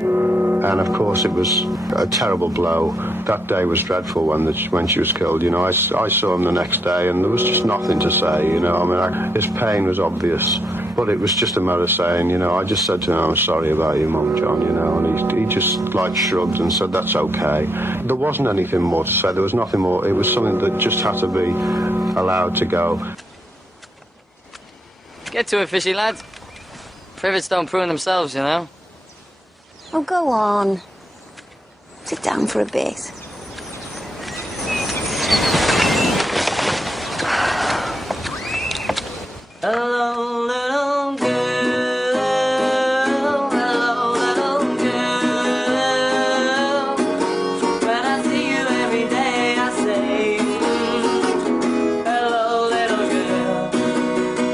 And of course it was a terrible blow. That day was dreadful when she was killed. You know, I saw him the next day and there was just nothing to say, you know. I mean, his pain was obvious, but it was just a matter of saying, you know, I just said to him, I'm sorry about you, Mum, John, you know, and he just like shrugged and said, that's okay. There wasn't anything more to say. There was nothing more. It was something that just had to be allowed to go. Get to it, fishy lad. Privates don't prune themselves, you know. Oh, go on. Sit down for a bit. Hello, little girl. Hello, little girl. When I see you every day, I say, hello, little girl.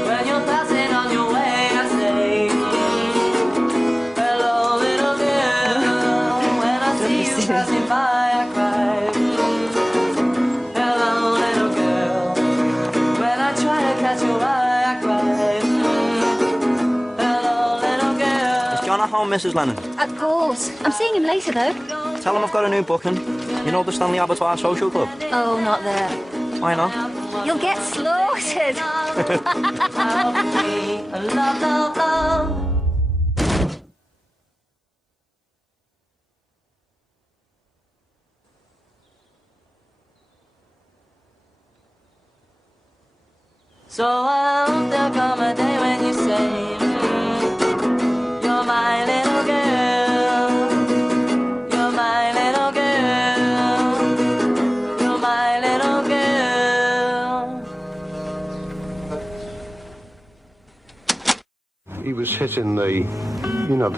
When you're passing on your way, I say, hello, little girl. When I see you passing by, I cry, hello, little girl. When I try to catch your eye, John at home, Mrs. Lennon? Of course. I'm seeing him later, though. Tell him I've got a new booking. You know the Stanley Abattoir Social Club? Oh, not there. Why not? You'll get slaughtered. So I hope there'll come a day when you say, you're my little girl, you're my little girl, you're my little girl. He was hitting the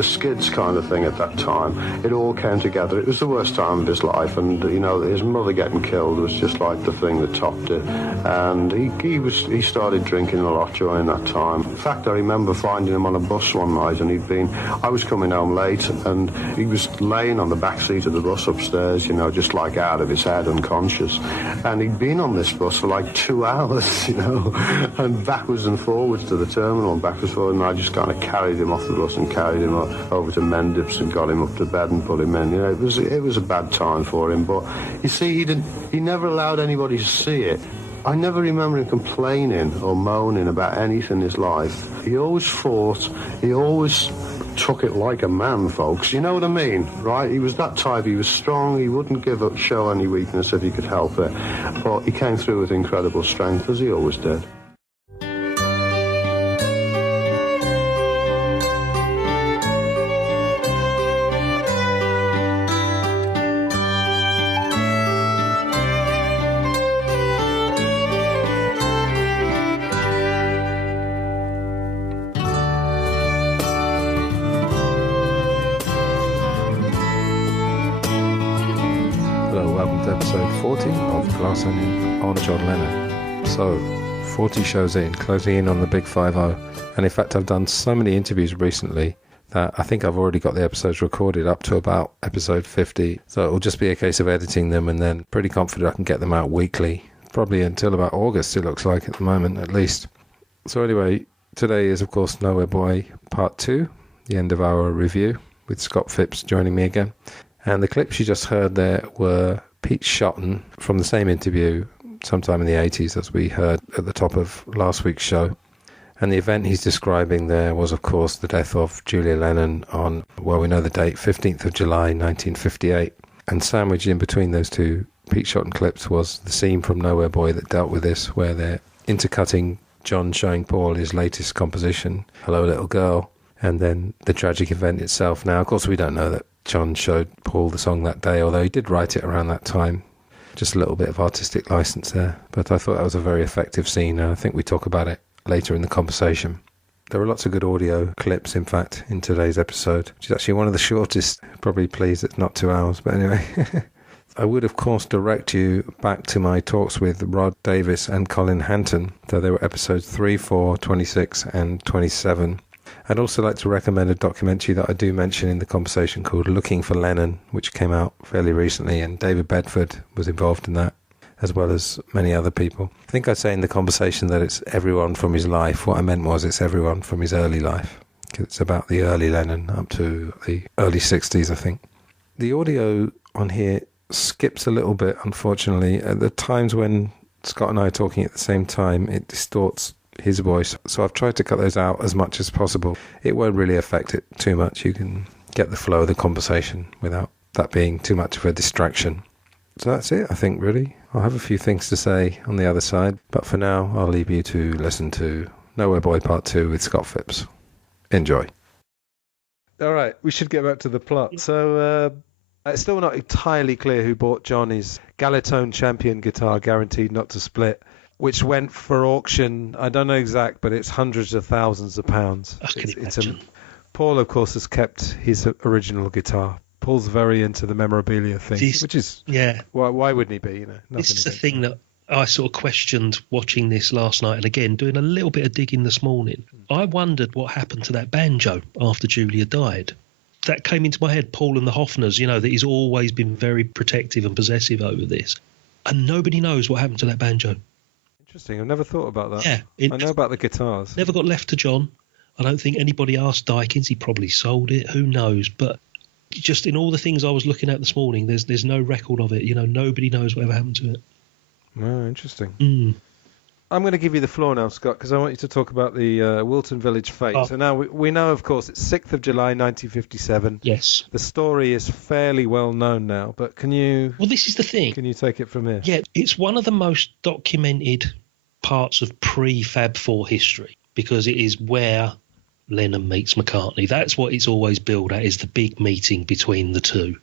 skids kind of thing at that time. It all came together. It was the worst time of his life, and you know, his mother getting killed was just like the thing that topped it. And he started drinking a lot during that time. In fact, I remember finding him on a bus one night, and I was coming home late, and he was laying on the back seat of the bus upstairs, you know, just like out of his head, unconscious. And he'd been on this bus for like 2 hours, you know, and backwards and forwards to the terminal, and backwards and forwards, and I just kind of carried him off the bus and carried him over to Mendips and got him up to bed and put him in. You know, it was a bad time for him, but you see, he never allowed anybody to see it. I never remember him complaining or moaning about anything in his life. He always fought. He always took it like a man, folks. You know what I mean, right? He was that type. He was strong. He wouldn't show any weakness if he could help it. But he came through with incredible strength, as he always did. Episode 40 of Glass Onion on John Lennon. So, 40 shows in, closing in on the big 5-0. And in fact, I've done so many interviews recently that I think I've already got the episodes recorded up to about episode 50. So it'll just be a case of editing them, and then pretty confident I can get them out weekly. Probably until about August, it looks like, at the moment, at least. So anyway, today is, of course, Nowhere Boy Part 2, the end of our review, with Scott Phipps joining me again. And the clips you just heard there were Pete Shotton from the same interview sometime in the 80s, as we heard at the top of last week's show. And the event he's describing there was, of course, the death of Julia Lennon on, well, we know the date, 15th of July, 1958. And sandwiched in between those two Pete Shotton clips was the scene from Nowhere Boy that dealt with this, where they're intercutting John showing Paul his latest composition, Hello Little Girl, and then the tragic event itself. Now, of course, we don't know that John showed Paul the song that day, although he did write it around that time. Just a little bit of artistic license there. But I thought that was a very effective scene, and I think we talk about it later in the conversation. There were lots of good audio clips, in fact, in today's episode, which is actually one of the shortest. Probably pleased it's not 2 hours, but anyway. I would, of course, direct you back to my talks with Rod Davis and Colin Hanton. So they were episodes 3, 4, 26 and 27. I'd also like to recommend a documentary that I do mention in the conversation called Looking for Lennon, which came out fairly recently, and David Bedford was involved in that, as well as many other people. I think I say in the conversation that it's everyone from his life. What I meant was it's everyone from his early life. It's about the early Lennon up to the early 60s, I think. The audio on here skips a little bit, unfortunately. At the times when Scott and I are talking at the same time, it distorts his voice. So I've tried to cut those out as much as possible. It won't really affect it too much. You can get the flow of the conversation without that being too much of a distraction. So that's it, I think, really. I'll have a few things to say on the other side, but for now, I'll leave you to listen to Nowhere Boy Part 2 with Scott Phipps. Enjoy. All right, we should get back to the plot. So, it's still not entirely clear who bought John his Galatone Champion guitar, guaranteed not to split, which went for auction, I don't know exact, but it's hundreds of thousands of pounds. I can imagine. Paul, of course, has kept his original guitar. Paul's very into the memorabilia thing, which is... Yeah. Why wouldn't he be, you know? This is the thing that I sort of questioned watching this last night, and again, doing a little bit of digging this morning. I wondered what happened to that banjo after Julia died. That came into my head, Paul and the Hoffners, you know, that he's always been very protective and possessive over this. And nobody knows what happened to that banjo. Interesting. I've never thought about that. Yeah. I know about the guitars. Never got left to John. I don't think anybody asked Dykins. He probably sold it. Who knows? But just in all the things I was looking at this morning, there's no record of it. You know, nobody knows whatever happened to it. Oh, interesting. I'm going to give you the floor now, Scott, because I want you to talk about the Wilton Village fate. So now we know, of course, it's 6th of July, 1957. Yes. The story is fairly well known now, but can you... Well, this is the thing. Can you take it from here? Yeah, it's one of the most documented parts of pre-Fab 4 history, because it is where Lennon meets McCartney. That's what it's always billed at, is the big meeting between the two.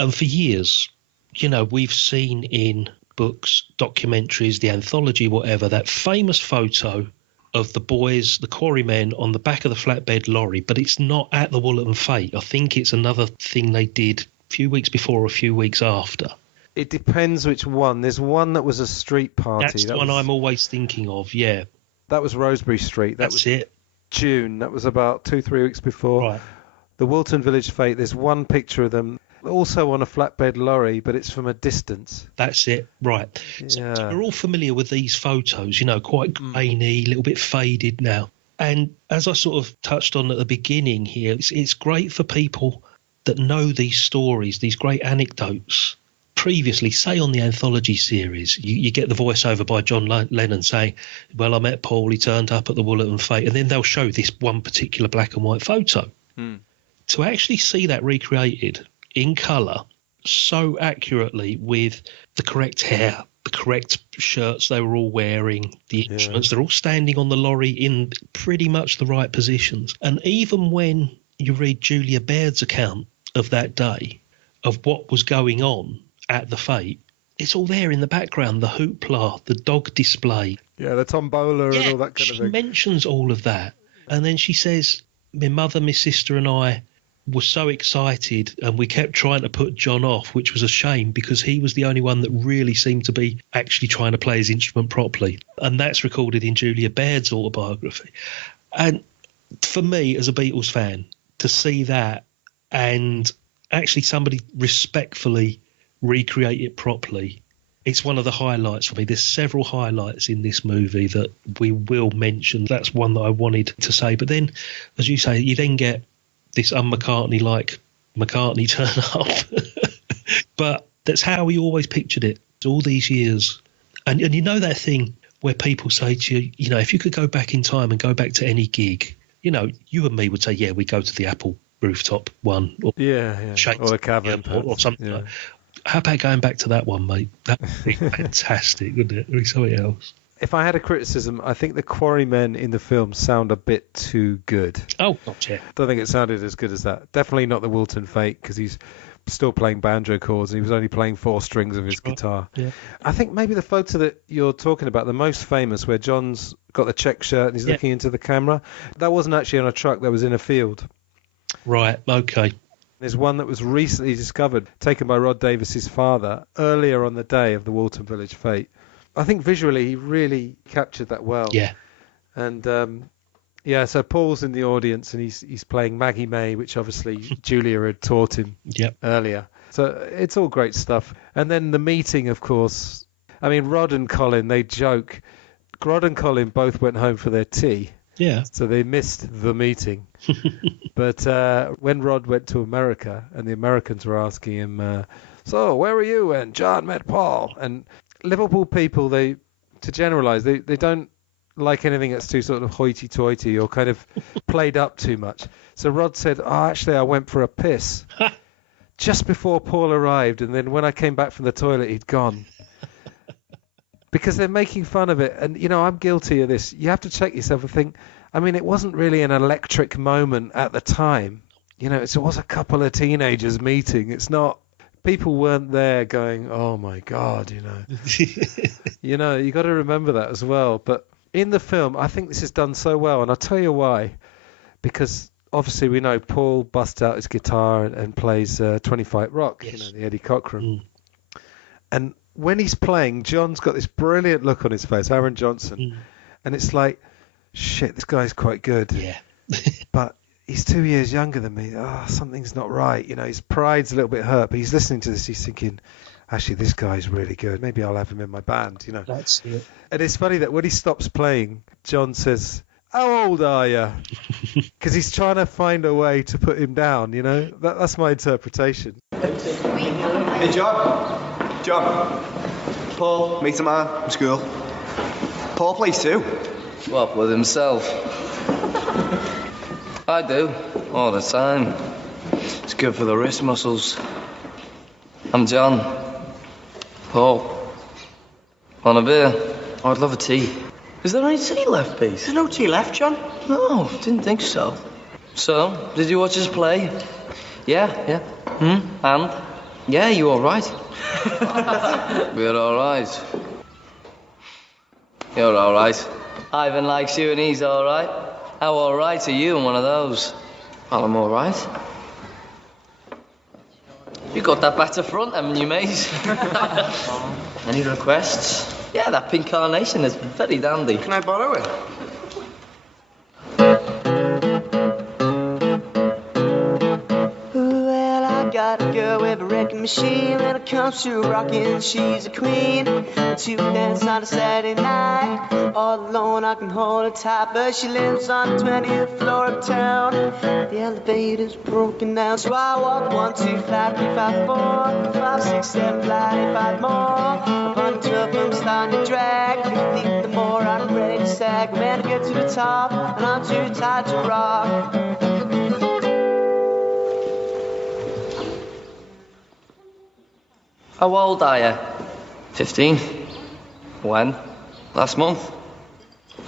And for years, you know, we've seen in books, documentaries, the anthology, whatever, that famous photo of the boys, the quarrymen, on the back of the flatbed lorry, but it's not at the Woollerton Fete. I think it's another thing they did a few weeks before or a few weeks after. It depends which one. There's one that was a street party. That's the one I'm always thinking of, yeah. That was Rosebery Street. That's it. June. That was about 2-3 weeks before. Right. The Wilton Village Fete, there's one picture of them also on a flatbed lorry, but it's from a distance. That's it, right. Yeah. So we're all familiar with these photos, you know, quite grainy, a little bit faded now. And as I sort of touched on at the beginning here, it's great for people that know these stories, these great anecdotes. Previously, say on the anthology series, you get the voiceover by John Lennon saying, well, I met Paul, he turned up at the Woollerton Fete, and then they'll show this one particular black and white photo. To actually see that recreated in colour so accurately with the correct hair, the correct shirts they were all wearing, the instruments, they're all standing on the lorry in pretty much the right positions. And even when you read Julia Baird's account of that day, of what was going on at the fete, it's all there in the background, the hoopla, the dog display. Yeah, the tombola and all that kind of thing. She mentions all of that. And then she says, my mother, my sister and I were so excited and we kept trying to put John off, which was a shame because he was the only one that really seemed to be actually trying to play his instrument properly. And that's recorded in Julia Baird's autobiography. And for me, as a Beatles fan, to see that and actually somebody respectfully recreate it properly, it's one of the highlights for me. There's several highlights in this movie that we will mention. That's one that I wanted to say. But then, as you say, you then get this un-McCartney-like McCartney turn up. But that's how we always pictured it all these years. And you know that thing where people say to you, you know, if you could go back in time and go back to any gig, you know, you and me would say, yeah, we go to the Apple rooftop one. Or or the Cavern. Or something like that. How about going back to that one, mate? That would be fantastic, wouldn't it? Or something else. If I had a criticism, I think the Quarrymen in the film sound a bit too good. Oh, gotcha. I don't think it sounded as good as that. Definitely not the Wilton Fate, because he's still playing banjo chords and he was only playing 4 strings of his guitar. Yeah. I think maybe the photo that you're talking about, the most famous, where John's got the check shirt and he's looking into the camera, that wasn't actually on a truck, that was in a field. Right, okay. There's one that was recently discovered, taken by Rod Davis's father, earlier on the day of the Wilton Village Fete. I think visually he really captured that well. Yeah. And so Paul's in the audience and he's playing Maggie May, which obviously Julia had taught him earlier. So it's all great stuff. And then the meeting, of course. I mean, Rod and Colin, they joke. Rod and Colin both went home for their tea. Yeah. So they missed the meeting. But when Rod went to America and the Americans were asking him, so where were you when John met Paul? And Liverpool people, to generalise, they don't like anything that's too sort of hoity-toity or kind of played up too much. So Rod said, actually, I went for a piss just before Paul arrived, and then when I came back from the toilet, he'd gone. Because they're making fun of it. And, I'm guilty of this. You have to check yourself and think, it wasn't really an electric moment at the time. It was a couple of teenagers meeting. It's not... People weren't there going, oh, my God, you got to remember that as well. But in the film, I think this is done so well, and I'll tell you why. Because obviously we know Paul busts out his guitar and plays 25 Rock, yes. The Eddie Cochran. And when he's playing, John's got this brilliant look on his face, Aaron Johnson, and it's like, shit, this guy's quite good. Yeah. But he's 2 years younger than me. Something's not right. His pride's a little bit hurt, but he's listening to this, he's thinking, actually, this guy's really good. Maybe I'll have him in my band, That's it. And it's funny that when he stops playing, John says, how old are you? Because he's trying to find a way to put him down, That's my interpretation. Hey, John. Paul, meet him from school. Paul plays too. What, with himself? I do, all the time. It's good for the wrist muscles. I'm John. Paul. Want a beer? I'd love a tea. Is there any tea left, Pete? There's no tea left, John. No, didn't think so. So, did you watch us play? Yeah. And? Yeah, you all right? We're all right. You're all right. Ivan likes you and he's all right. How all right are you in one of those? Well, I'm all right. You got that batter front, haven't you, mate? Any requests? Yeah, that pink carnation is very dandy. Can I borrow it? Well, I got a girl with a wrecking machine. When it comes to rocking, she's a queen. To dance on a Saturday night. All alone, I can hold her tight, but she lives on the 20th floor of town. The elevator's broken down, so I walk 1, 2, 5, 3, 5, 4, 5, 6, 7, fly 5 more. Upon the 12, I'm starting to drag. 15, the more I'm ready to sag. Man, I get to the top, and I'm too tired to rock. How old are you? 15. When? Last month.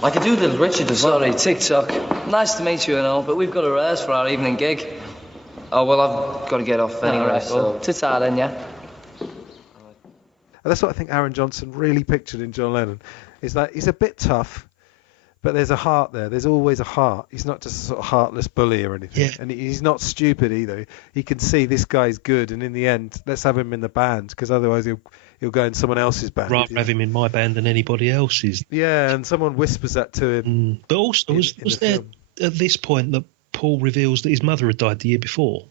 Like I do little Richard as well. Sorry, TikTok. Nice to meet you and all, but we've got to rehearse for our evening gig. Oh, well, I've got to get off anyway, Alright, so... well, ta-ta then, yeah? And that's what I think Aaron Johnson really pictured in John Lennon, is that he's a bit tough, but there's a heart there. There's always a heart. He's not just a sort of heartless bully or anything. Yeah. And he's not stupid either. He can see this guy's good, and in the end, let's have him in the band, because otherwise he'll go in someone else's band. Rather have him in my band than anybody else's. Yeah, and someone whispers that to him. But also, was there film. at this point that Paul reveals that his mother had died the year before?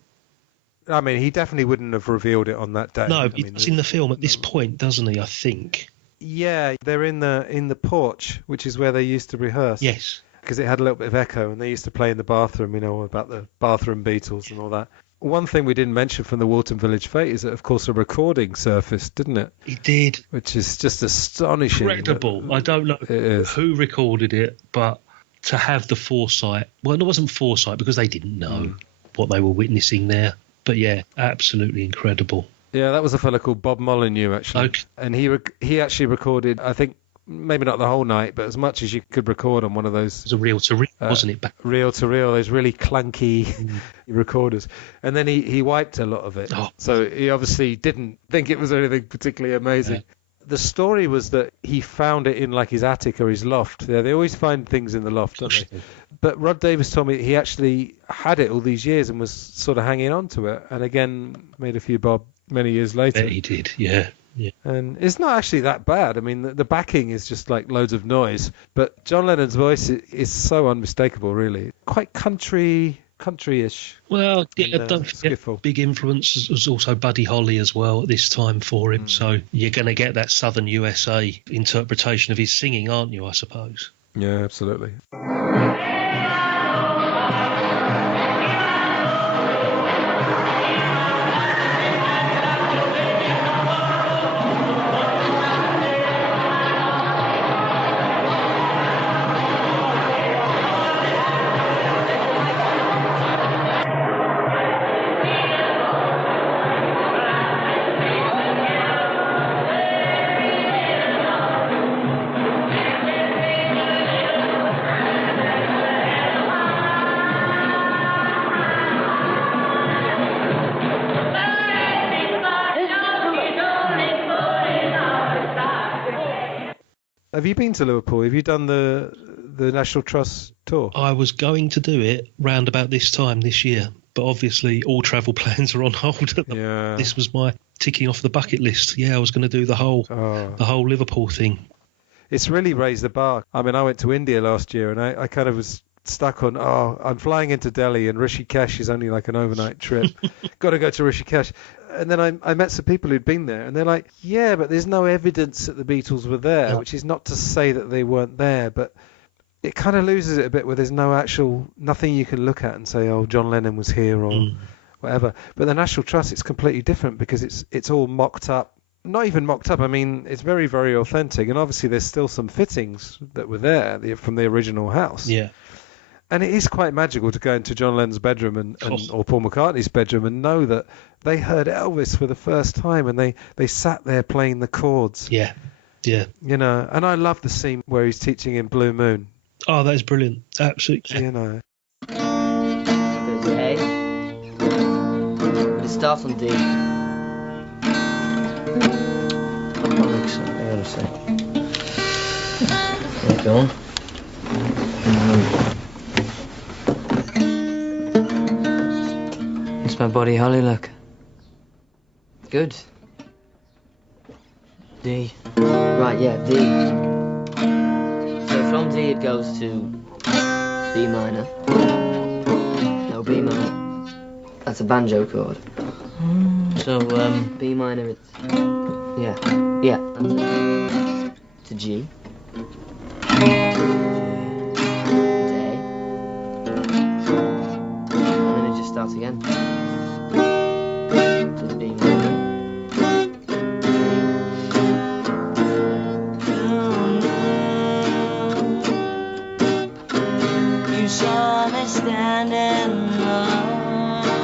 I mean, he definitely wouldn't have revealed it on that day. No, it's in the film at this point, doesn't he? I think. Yeah, they're in the porch, which is where they used to rehearse. Yes. Because it had a little bit of echo, and they used to play in the bathroom, about the bathroom Beatles and all that. One thing we didn't mention from the Walton Village Fete is that, of course, a recording surfaced, didn't it? It did. Which is just astonishing. Incredible. I don't know who recorded it, but to have the foresight. Well, it wasn't foresight because they didn't know what they were witnessing there. But yeah, absolutely incredible. Yeah, that was a fella called Bob Molyneux, actually. Okay. And he actually recorded, I think, maybe not the whole night, but as much as you could record on one of those. It was a reel-to-reel, wasn't it? Reel-to-reel, those really clunky recorders. And then he wiped a lot of it. Oh. So he obviously didn't think it was anything particularly amazing. Yeah. The story was that he found it in like his attic or his loft. Yeah, they always find things in the loft, don't they? But Rod Davis told me he actually had it all these years and was sort of hanging on to it. And again, made a few bob many years later. Yeah, he did, yeah. And it's not actually that bad. I mean, the backing is just like loads of noise. But John Lennon's voice is so unmistakable, really. Quite country-ish. Well, yeah, don't forget, big influence was also Buddy Holly as well at this time for him. So you're going to get that Southern USA interpretation of his singing, aren't you, I suppose? Yeah, absolutely. Have you been to Liverpool? Have you done the National Trust tour? I was going to do it round about this time this year, but obviously all travel plans are on hold. This was my ticking off the bucket list. Yeah, I was going to do the whole Liverpool thing. It's really raised the bar. I mean, I went to India last year, and I kind of was stuck on, I'm flying into Delhi, and Rishikesh is only like an overnight trip. Got to go to Rishikesh. And then I met some people who'd been there, and they're like, yeah, but there's no evidence that the Beatles were there, which is not to say that they weren't there, but it kind of loses it a bit where there's nothing you can look at and say, oh, John Lennon was here or whatever. But the National Trust, it's completely different because it's all mocked up. Not even mocked up. I mean, it's very, very authentic. And obviously there's still some fittings that were there from the original house. Yeah. And it is quite magical to go into John Lennon's bedroom or Paul McCartney's bedroom and know that they heard Elvis for the first time and they sat there playing the chords. Yeah. Yeah. You know, and I love the scene where he's teaching in Blue Moon. Oh, that is brilliant. Absolutely. You know. A. It starts on D. I gotta say. There you go. It's my Buddy Holly, look. Good. D. Right, yeah, D. So from D it goes to B minor. No, B minor. That's a banjo chord. So, B minor, it's... Yeah, and to G. And then it just starts again. To the B minor. You saw me standing alone,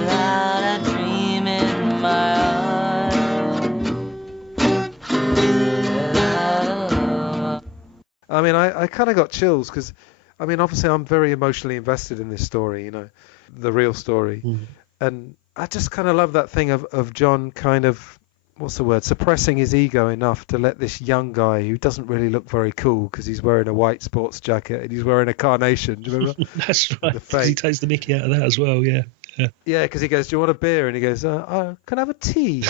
without a dream in my eyes. I mean, I kind of got chills because, I mean, obviously I'm very emotionally invested in this story, you know, the real story. And I just kind of love that thing of John kind of, what's the word, suppressing his ego enough to let this young guy who doesn't really look very cool because he's wearing a white sports jacket and he's wearing a carnation. Do you remember? That's right. He takes the mickey out of that as well, yeah. Yeah, because he goes, do you want a beer? And he goes, can I have a tea?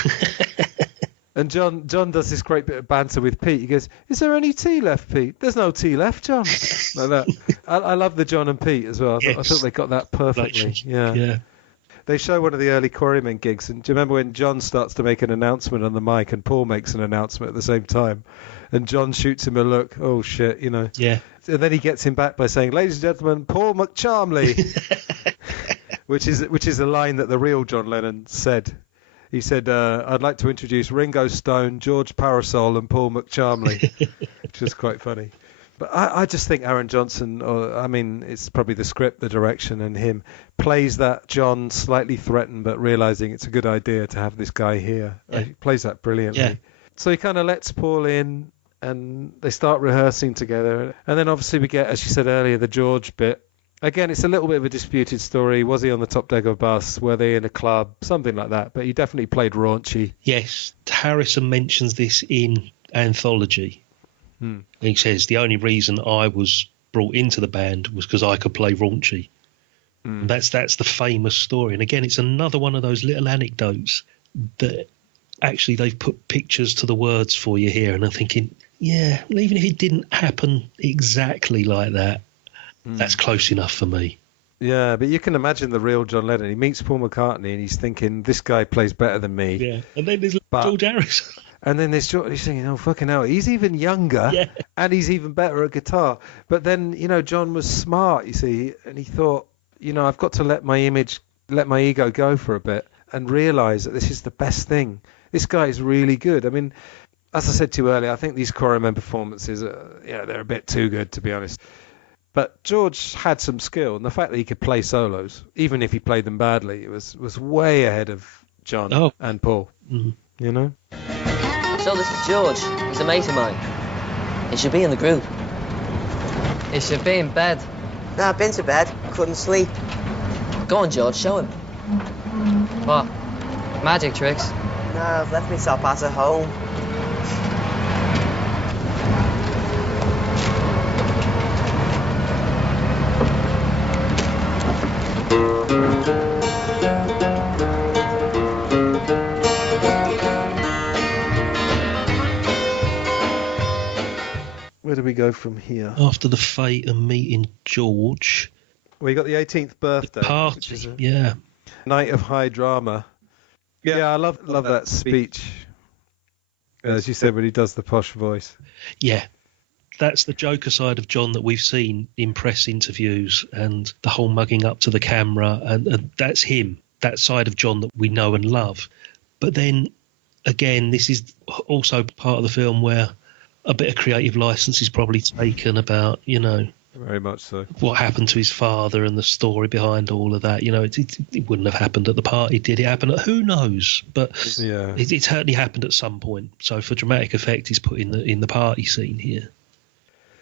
And John does this great bit of banter with Pete. He goes, is there any tea left, Pete? There's no tea left, John. Like that. I love the John and Pete as well. I thought they got that perfectly. Yeah. They show one of the early Quarrymen gigs, and do you remember when John starts to make an announcement on the mic and Paul makes an announcement at the same time? And John shoots him a look, oh shit, you know. Yeah. And then he gets him back by saying, ladies and gentlemen, Paul McCharmley. which is a line that the real John Lennon said. He said, I'd like to introduce Ringo Stone, George Parasol and Paul McCharmley, which is quite funny. But I just think Aaron Johnson, it's probably the script, the direction, and him, plays that John slightly threatened but realising it's a good idea to have this guy here. Yeah. He plays that brilliantly. Yeah. So he kind of lets Paul in and they start rehearsing together. And then obviously we get, as you said earlier, the George bit. Again, it's a little bit of a disputed story. Was he on the top deck of a bus? Were they in a club? Something like that. But he definitely played raunchy. Yes. Harrison mentions this in Anthology. He says, the only reason I was brought into the band was because I could play raunchy. That's the famous story. And again, it's another one of those little anecdotes that actually they've put pictures to the words for you here. And I'm thinking, yeah, even if it didn't happen exactly like that, that's close enough for me. Yeah, but you can imagine the real John Lennon. He meets Paul McCartney and he's thinking, this guy plays better than me. Yeah, and then there's George Harrison. And then there's George, he's thinking, oh, fucking hell, he's even younger and he's even better at guitar. But then, you know, John was smart, you see, and he thought, you know, I've got to let my ego go for a bit and realise that this is the best thing. This guy is really good. I mean, as I said to you earlier, I think these Quarrymen performances, they're a bit too good, to be honest. But George had some skill, and the fact that he could play solos, even if he played them badly, it was way ahead of John and Paul, you know? So this is George. He's a mate of mine. He should be in the group. He should be in bed. No, I've been to bed. Couldn't sleep. Go on, George, show him. What? Magic tricks? No, I've left my top hat at home. Where do we go from here? After the fate and meeting George. We got the 18th birthday. Party, which is a yeah. night of high drama. Yeah, I love that speech. As you said, when he does the posh voice. Yeah. That's the Joker side of John that we've seen in press interviews and the whole mugging up to the camera. And that's him, that side of John that we know and love. But then, again, this is also part of the film where a bit of creative license is probably taken about, you know, very much so, what happened to his father and the story behind all of that. You know, it wouldn't have happened at the party, did it happen at, who knows? But yeah, it certainly happened at some point. So for dramatic effect, he's put in the party scene here.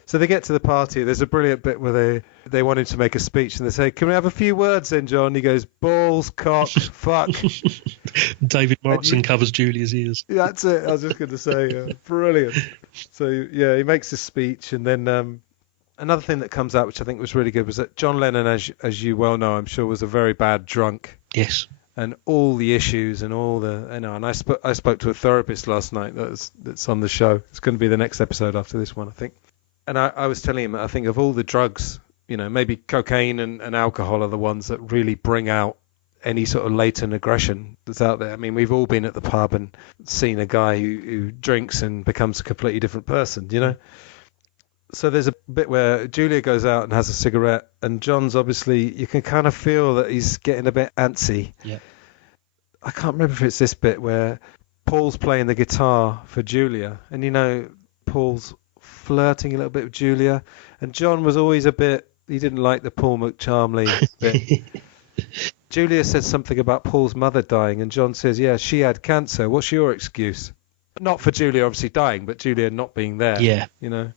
So they get to the party. There's a brilliant bit where they want him to make a speech, and they say, "Can we have a few words then, John?" He goes, "Balls, cock, fuck." David Morrison covers Julia's ears. That's it. I was just going to say, brilliant. So yeah, he makes a speech, and then another thing that comes out, which I think was really good, was that John Lennon, as you well know, I'm sure, was a very bad drunk. Yes. And all the issues and all the, you know, and I spoke to a therapist last night that's on the show. It's going to be the next episode after this one, I think. And I was telling him, I think of all the drugs, you know, maybe cocaine and alcohol are the ones that really bring out any sort of latent aggression that's out there. I mean, we've all been at the pub and seen a guy who drinks and becomes a completely different person, you know? So there's a bit where Julia goes out and has a cigarette, and John's obviously, you can kind of feel that he's getting a bit antsy. Yeah. I can't remember if it's this bit where Paul's playing the guitar for Julia, and, you know, Paul's flirting a little bit with Julia, and John was always a bit, he didn't like the Paul McCharmley bit. Julia said something about Paul's mother dying, and John says, yeah, she had cancer. What's your excuse? Not for Julia obviously dying, but Julia not being there. Yeah. You know?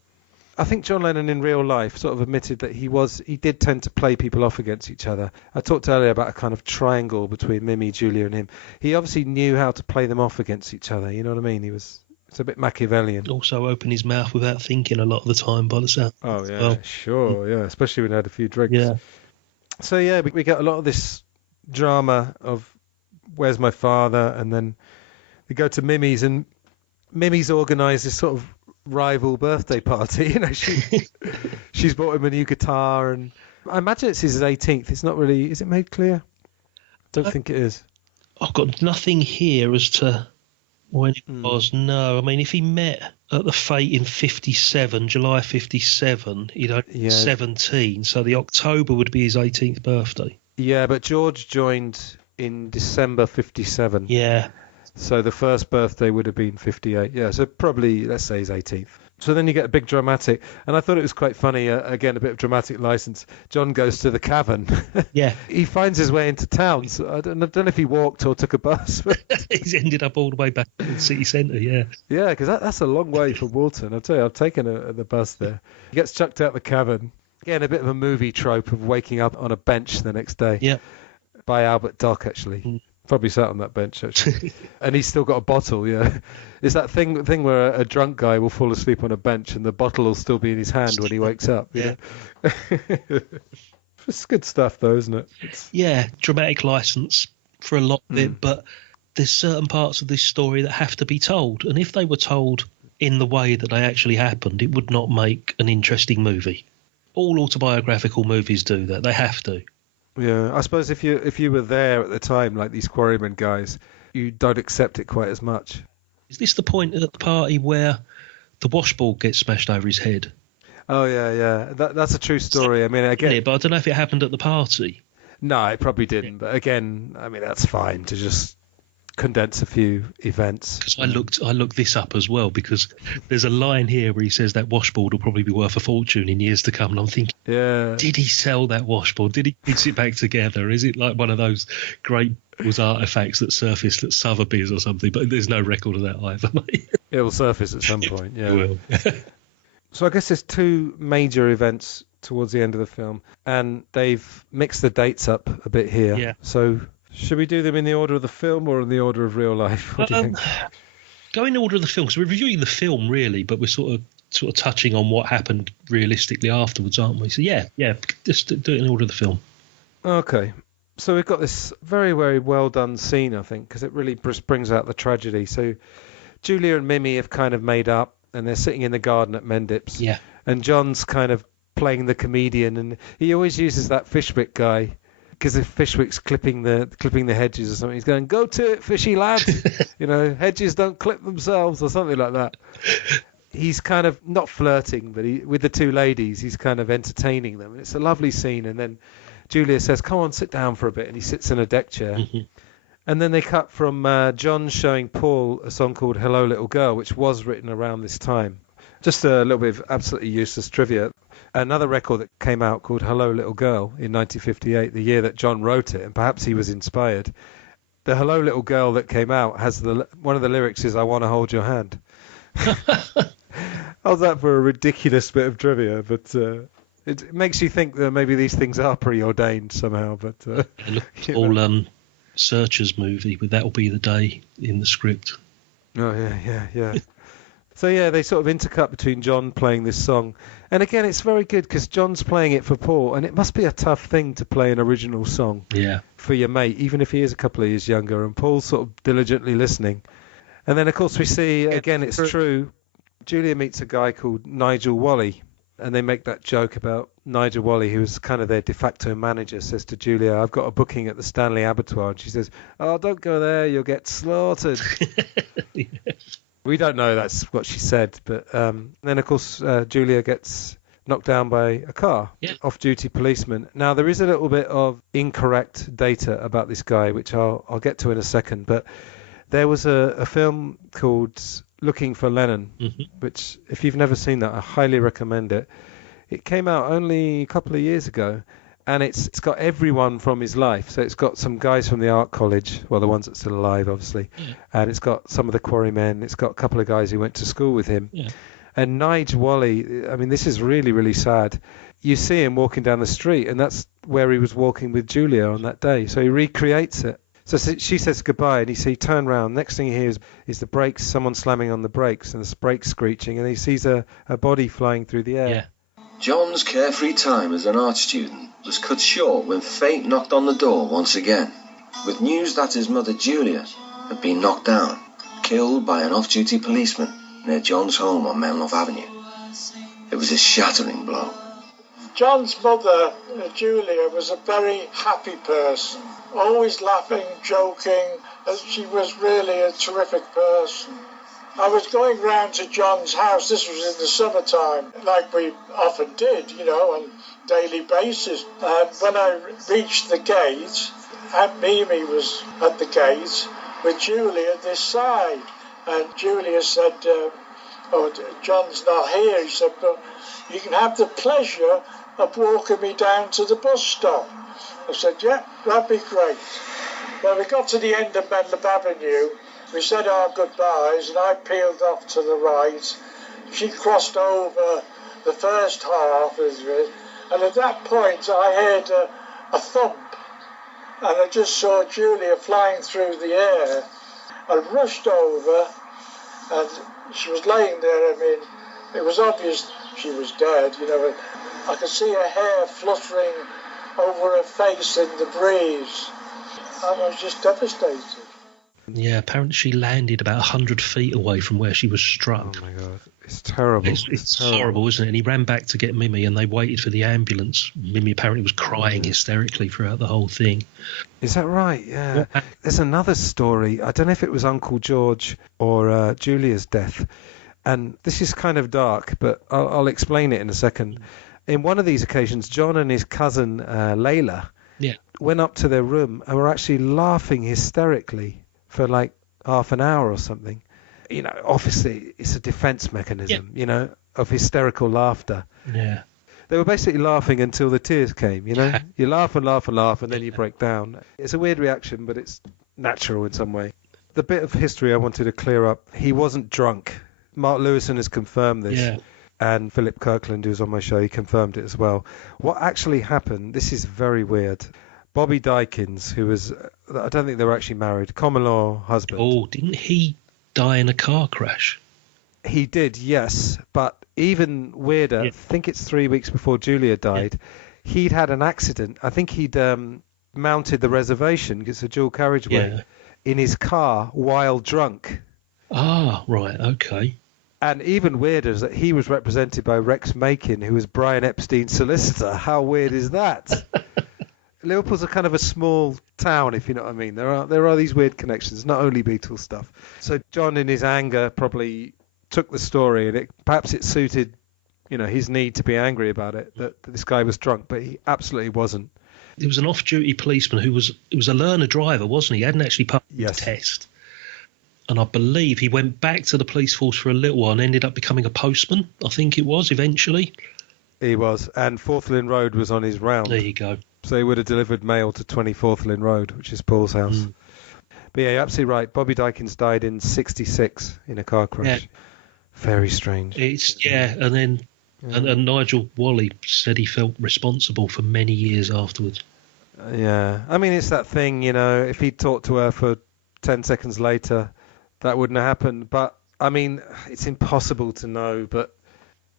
I think John Lennon in real life sort of admitted that he did tend to play people off against each other. I talked earlier about a kind of triangle between Mimi, Julia and him. He obviously knew how to play them off against each other, you know what I mean? It's a bit Machiavellian. Also open his mouth without thinking a lot of the time by the sound. Oh, yeah, well. Sure, yeah, especially when he had a few drinks. Yeah. So, yeah, we get a lot of this drama of where's my father, and then we go to Mimi's, and Mimi's organised this sort of rival birthday party. You know, she's bought him a new guitar, and I imagine it's his 18th. It's not really, is it made clear? Don't think it is. I've got nothing here as to when it was. No, I mean, if he met at the fete in 57, July 57, he'd only 17, so the October would be his 18th birthday. Yeah, but George joined in December 57. Yeah. So the first birthday would have been 58. Yeah, so probably, let's say, his 18th. So then you get a big dramatic. And I thought it was quite funny, again, a bit of dramatic license. John goes to the cavern. Yeah. He finds his way into town. So I don't know if he walked or took a bus. But He's ended up all the way back in the city centre, yeah. Yeah, because that's a long way from Walton. I'll tell you, I've taken the bus there. He gets chucked out the cavern. Again, a bit of a movie trope of waking up on a bench the next day. Yeah. By Albert Dock, actually. Probably sat on that bench, actually. And he's still got a bottle, yeah. It's that thing where a drunk guy will fall asleep on a bench and the bottle will still be in his hand when he wakes up. Yeah. It's good stuff, though, isn't it? Yeah, dramatic license for a lot of it, but there's certain parts of this story that have to be told. And if they were told in the way that they actually happened, it would not make an interesting movie. All autobiographical movies do that. They have to. Yeah, I suppose if you were there at the time, like these Quarrymen guys, you don't accept it quite as much. Is this the point at the party where the washboard gets smashed over his head? Oh, yeah. That's a true story. I mean, again... Yeah, but I don't know if it happened at the party. No, it probably didn't. But again, I mean, that's fine to just condense a few events. Because I looked this up as well, because there's a line here where he says that washboard will probably be worth a fortune in years to come, and I'm thinking, did he sell that washboard? Did he piece it back together? Is it like one of those great artifacts that surfaced at Sotheby's or something? But there's no record of that either, mate. It will surface at some point, yeah. It will. So I guess there's two major events towards the end of the film, and they've mixed the dates up a bit here. Yeah. So should we do them in the order of the film or in the order of real life? What do you think? Go in the order of the film, because we're reviewing the film, really, but we're sort of touching on what happened realistically afterwards, aren't we? So, yeah, just do it in the order of the film. Okay. So we've got this very, very well done scene, I think, because it really brings out the tragedy. So Julia and Mimi have kind of made up, and they're sitting in the garden at Mendip's. Yeah. And John's kind of playing the comedian, and he always uses that Fishwick guy, because if Fishwick's clipping the hedges or something, he's going, "Go to it, fishy lad." Hedges don't clip themselves, or something like that. He's kind of not flirting, but with the two ladies, he's kind of entertaining them. And it's a lovely scene. And then Julia says, "Come on, sit down for a bit." And he sits in a deck chair. Mm-hmm. And then they cut from John showing Paul a song called "Hello Little Girl," which was written around this time. Just a little bit of absolutely useless trivia. Another record that came out called "Hello Little Girl" in 1958, the year that John wrote it, and perhaps he was inspired. The "Hello Little Girl" that came out has one of the lyrics is "I want to hold your hand." How's that for a ridiculous bit of trivia? But it makes you think that maybe these things are preordained somehow. But Searchers movie with "That'll Be the Day" in the script. Oh yeah. So yeah, they sort of intercut between John playing this song, and again, it's very good because John's playing it for Paul, and it must be a tough thing to play an original song for your mate, even if he is a couple of years younger. And Paul's sort of diligently listening, and then of course we see again, it's true. Julia meets a guy called Nigel Wally, and they make that joke about Nigel Wally, who was kind of their de facto manager, says to Julia, "I've got a booking at the Stanley Abattoir," and she says, "Oh, don't go there, you'll get slaughtered." We don't know that's what she said, but then, of course, Julia gets knocked down by a car, off-duty policeman. Now, there is a little bit of incorrect data about this guy, which I'll get to in a second, but there was a film called Looking for Lennon, which, if you've never seen that, I highly recommend it. It came out only a couple of years ago, and it's got everyone from his life. So it's got some guys from the art college, well, the ones that are still alive, obviously, and it's got some of the quarrymen. It's got a couple of guys who went to school with him. Yeah. And Nigel Wally, I mean, this is really, really sad. You see him walking down the street, and that's where he was walking with Julia on that day. So he recreates it. So she says goodbye, and he turns around. Next thing he hears is the brakes, someone slamming on the brakes, and the brakes screeching, and he sees a body flying through the air. Yeah. John's carefree time as an art student was cut short when fate knocked on the door once again, with news that his mother Julia had been knocked down, killed by an off-duty policeman near John's home on Menloff Avenue. It was a shattering blow. John's mother, Julia, was a very happy person, always laughing, joking. She was really a terrific person. I was going round to John's house, this was in the summertime, like we often did, on a daily basis. And when I reached the gate, Aunt Mimi was at the gate with Julia at this side. And Julia said, "Oh, John's not here." He said, "But you can have the pleasure of walking me down to the bus stop." I said, "Yeah, that'd be great." Well, we got to the end of Menloff Avenue. We said our goodbyes, and I peeled off to the right. She crossed over the first half, and at that point I heard a thump, and I just saw Julia flying through the air. I rushed over, and she was laying there. I mean, it was obvious she was dead, I could see her hair fluttering over her face in the breeze. I was just devastated. Yeah, apparently she landed about 100 feet away from where she was struck. Oh my God, it's terrible. It's horrible, isn't it? And he ran back to get Mimi, and they waited for the ambulance. Mimi apparently was crying hysterically throughout the whole thing. Is that right? Yeah. There's another story. I don't know if it was Uncle George or Julia's death. And this is kind of dark, but I'll explain it in a second. In one of these occasions, John and his cousin Layla went up to their room and were actually laughing hysterically for like half an hour or something. Obviously it's a defense mechanism, of hysterical laughter. Yeah. They were basically laughing until the tears came, You laugh and laugh and laugh, and then you break down. It's a weird reaction, but it's natural in some way. The bit of history I wanted to clear up, he wasn't drunk. Mark Lewison has confirmed this. Yeah. And Philip Kirkland, who was on my show, he confirmed it as well. What actually happened, this is very weird. Bobby Dykins, who was, I don't think they were actually married, common law husband. Oh, didn't he die in a car crash? He did, yes. But even weirder, I think it's 3 weeks before Julia died, he'd had an accident. I think he'd mounted the reservation, it's a dual carriageway, in his car while drunk. Ah, right, okay. And even weirder is that he was represented by Rex Makin, who was Brian Epstein's solicitor. How weird is that? Liverpool's a kind of a small town, if you know what I mean. There are these weird connections, not only Beatles stuff. So John, in his anger, probably took the story, and perhaps it suited, his need to be angry about it, that this guy was drunk, but he absolutely wasn't. There was an off-duty policeman who was a learner driver, wasn't he? He hadn't actually passed the test. And I believe he went back to the police force for a little while and ended up becoming a postman, I think it was, eventually. He was, and Fourth Lynn Road was on his round. There you go. So he would have delivered mail to 24th Lynn Road, which is Paul's house. But yeah, you're absolutely right. Bobby Dykins died in 1966 in a car crash. Yeah. Very strange. And then and Nigel Wally said he felt responsible for many years afterwards. Yeah. I mean, it's that thing, if he'd talked to her for 10 seconds later, that wouldn't have happened. But, I mean, it's impossible to know, but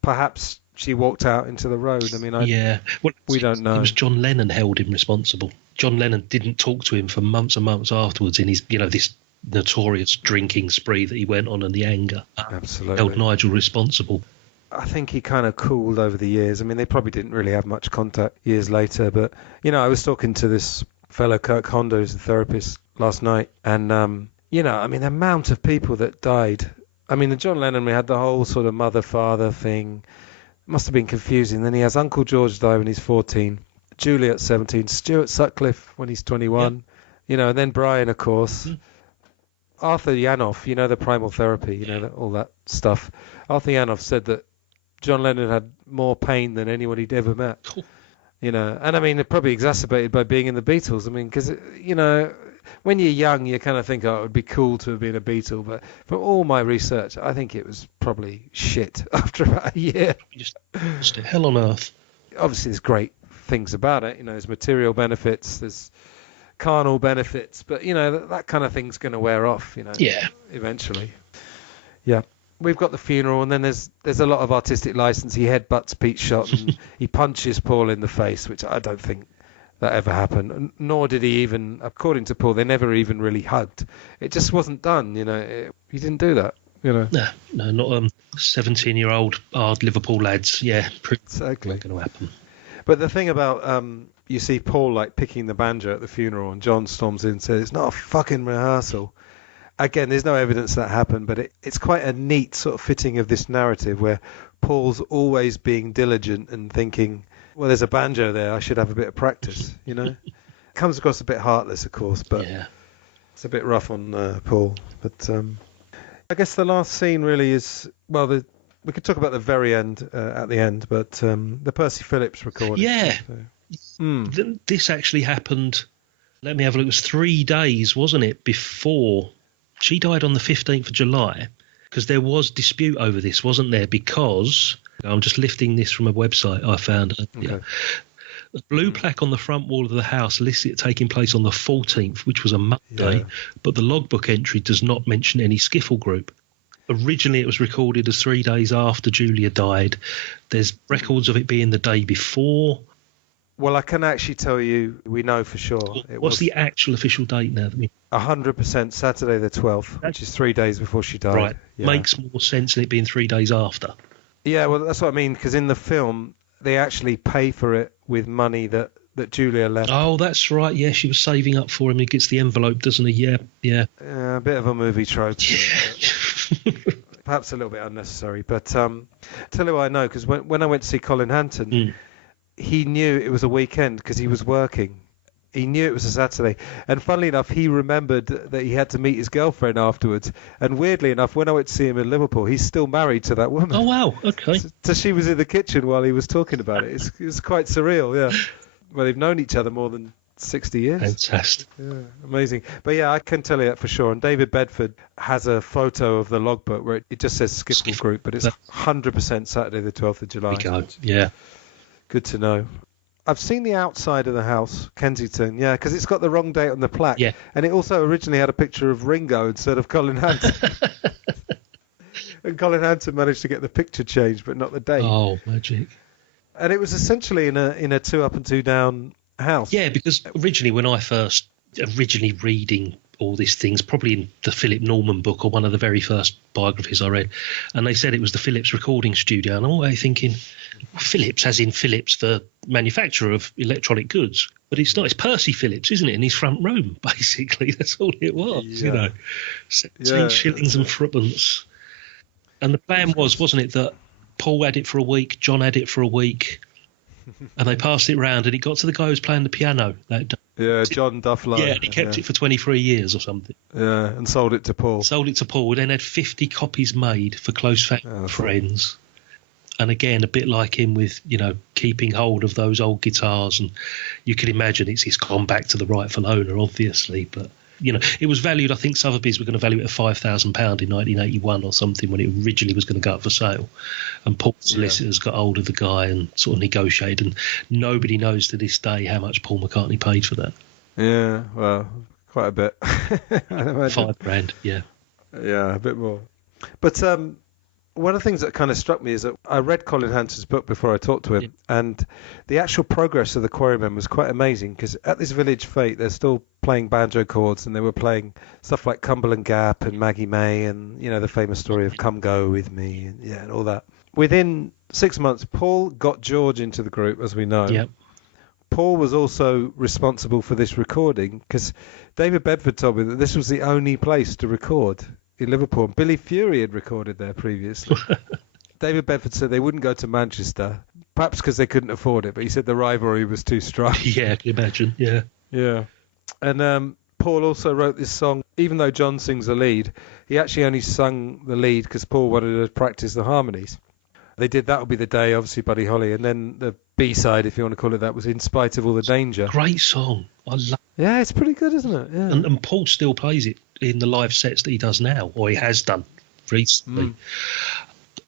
perhaps she walked out into the road. I mean, we don't know. It was John Lennon held him responsible. John Lennon didn't talk to him for months and months afterwards in his, this notorious drinking spree that he went on and the anger. Absolutely. Held Nigel responsible. I think he kind of cooled over the years. I mean, they probably didn't really have much contact years later, but, I was talking to this fellow, Kirk Honda, who's a therapist, last night, and, the amount of people that died. I mean, the John Lennon, we had the whole sort of mother-father thing. It must have been confusing. Then he has Uncle George die when he's 14, Julia at 17, Stuart Sutcliffe when he's 21, and then Brian, of course. Arthur Yanoff, the Primal Therapy, all that stuff. Arthur Yanoff said that John Lennon had more pain than anyone he'd ever met. Cool. And I mean, it probably exacerbated by being in the Beatles. I mean, because, when you're young, you kind of think, it would be cool to have been a Beatle. But from all my research, I think it was probably shit after about a year. Just hell on earth. Obviously, there's great things about it. There's material benefits, there's carnal benefits. But, that kind of thing's going to wear off, eventually. Yeah. We've got the funeral, and then there's a lot of artistic license. He headbutts Pete Shot, and he punches Paul in the face, which I don't think that ever happened. Nor did he even, according to Paul, they never even really hugged. It just wasn't done, he didn't do that, No, not 17-year-old hard Liverpool lads. Yeah, exactly. Not going to happen. But the thing about, you see Paul, picking the banjo at the funeral, and John storms in and says, it's not a fucking rehearsal. Again, there's no evidence that happened, but it's quite a neat sort of fitting of this narrative where Paul's always being diligent and thinking, well, there's a banjo there, I should have a bit of practice, Comes across a bit heartless, of course, but it's a bit rough on Paul. But I guess the last scene really is, well, we could talk about the very end at the end, but the Percy Phillips recording. Yeah. So. This actually happened, let me have a look, it was 3 days, wasn't it, before... She died on the 15th of July because there was dispute over this, wasn't there? Because I'm just lifting this from a website I found. Okay. The blue plaque on the front wall of the house lists it taking place on the 14th, which was a Monday, but the logbook entry does not mention any skiffle group. Originally, it was recorded as 3 days after Julia died. There's records of it being the day before. Well, I can actually tell you, we know for sure. What's the actual official date now? 100% Saturday the 12th, which is 3 days before she died. Right. Yeah. Makes more sense than it being 3 days after. Yeah, well, that's what I mean, because in the film, they actually pay for it with money that Julia left. Oh, that's right. Yeah, she was saving up for him. He gets the envelope, doesn't he? Yeah. A bit of a movie trope. Yeah. Perhaps a little bit unnecessary. But tell you what I know, because when I went to see Colin Hanton... He knew it was a weekend because he was working. He knew it was a Saturday. And funnily enough, he remembered that he had to meet his girlfriend afterwards. And weirdly enough, when I went to see him in Liverpool, he's still married to that woman. Oh, wow. Okay. So she was in the kitchen while he was talking about it. It was quite surreal, yeah. Well, they've known each other more than 60 years. Fantastic. Yeah, amazing. But yeah, I can tell you that for sure. And David Bedford has a photo of the logbook where it just says Skiffle Group, but it's 100% Saturday the 12th of July. Yeah. Good to know. I've seen the outside of the house, Kensington, because it's got the wrong date on the plaque. Yeah. And it also originally had a picture of Ringo instead of Colin Hanton. And Colin Hanton managed to get the picture changed, but not the date. Oh, magic. And it was essentially in a 2 up and 2 down house. Yeah, because originally when I first reading all these things, probably in the Philip Norman book or one of the very first biographies I read, and they said it was the Phillips recording studio, and I'm always thinking, Phillips as in Phillips, the manufacturer of electronic goods, but it's not. It's Percy Phillips, isn't it, in his front room, basically. That's all it was, 17 shillings and threepence. And the plan wasn't it, that Paul had it for a week, John had it for a week, and they passed it round, and it got to the guy who was playing the piano that day. Yeah, John Duffler. Yeah, and he kept it for 23 years or something. Yeah, and sold it to Paul. Then had 50 copies made for close friends. And again, a bit like him with, keeping hold of those old guitars. And you can imagine it's gone back to the rightful owner, obviously. But, it was valued, I think Sotheby's were going to value it at £5,000 in 1981 or something when it originally was going to go up for sale. And Paul's solicitors got hold of the guy and sort of negotiated. And nobody knows to this day how much Paul McCartney paid for that. Yeah, well, quite a bit. £5,000, yeah. Yeah, a bit more. But one of the things that kind of struck me is that I read Colin Hanton's book before I talked to him, and the actual progress of the Quarrymen was quite amazing, because at this Village Fete, they're still playing banjo chords, and they were playing stuff like Cumberland Gap and Maggie May, and, the famous story of Come Go With Me, and all that. Within 6 months, Paul got George into the group, as we know. Yep. Paul was also responsible for this recording, because David Bedford told me that this was the only place to record in Liverpool. Billy Fury had recorded there previously. David Bedford said they wouldn't go to Manchester, perhaps because they couldn't afford it, but he said the rivalry was too strong. Yeah, I can imagine, yeah. Yeah. And Paul also wrote this song, even though John sings the lead, he actually only sung the lead because Paul wanted to practice the harmonies. They did That'll Be the Day, obviously Buddy Holly, and then the B-side, if you want to call it that, was In Spite of All the Danger. Great song. I love it. Yeah, it's pretty good, isn't it? Yeah. And Paul still plays it in the live sets that he does now, or he has done recently.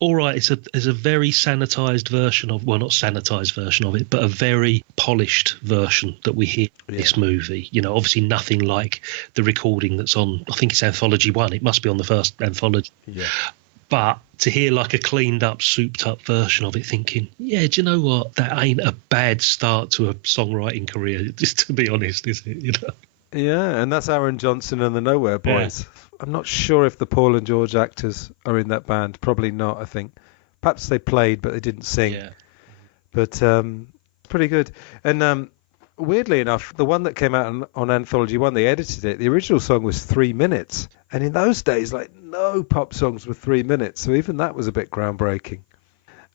All right, it's a very sanitised version of, well, not sanitised version of it, but a very polished version that we hear in this movie. Obviously nothing like the recording that's on, I think it's Anthology 1. It must be on the first Anthology. Yeah. But to hear like a cleaned up, souped up version of it, thinking, yeah, do you know what? That ain't a bad start to a songwriting career, just to be honest, is it? Yeah, and that's Aaron Johnson and the Nowhere Boys. Yeah. I'm not sure if the Paul and George actors are in that band. Probably not, I think. Perhaps they played, but they didn't sing. Yeah. But pretty good. And weirdly enough, the one that came out on Anthology 1, they edited it. The original song was 3 minutes. And in those days, no pop songs were 3 minutes. So even that was a bit groundbreaking.